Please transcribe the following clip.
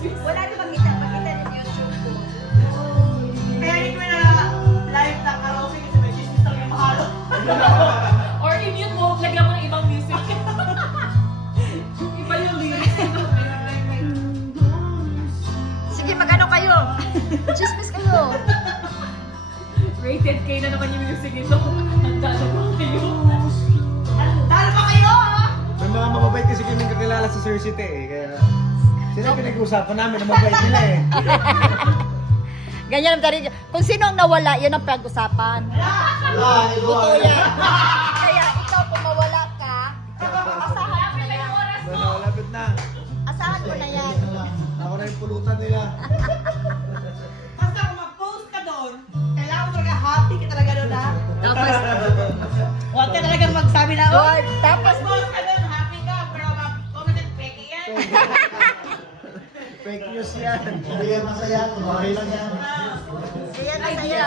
Wala na makita, makita din YouTube. Kaya hindi ko na live na karaoke kasi may chismis yung mahalo. Or i-mute mo, lagyan mo ng ibang music. Iba yung lyrics. Sige, mag-ano kayo? Chismis kayo. Rated K na naman yung music ito. Handa na ba kayo? Kami kakilala sa Sir City eh. Kaya sila pinag-uusapan namin na mabait sila eh. Ganyan ang tari. Kung sino ang nawala, yun ang pag-usapan. Totoo yan. Kaya ikaw, kung mawala ka, asahan mo na yan. Wala, lapit na. Asahan mo na yan. Ako na yung pulutan nila. Basta kung mag-post ka doon, kailangan mo talaga happy ka talaga doon ha. Tapos, Fake news yan. Hindi yan masaya. Okay lang yan. kaya na saya.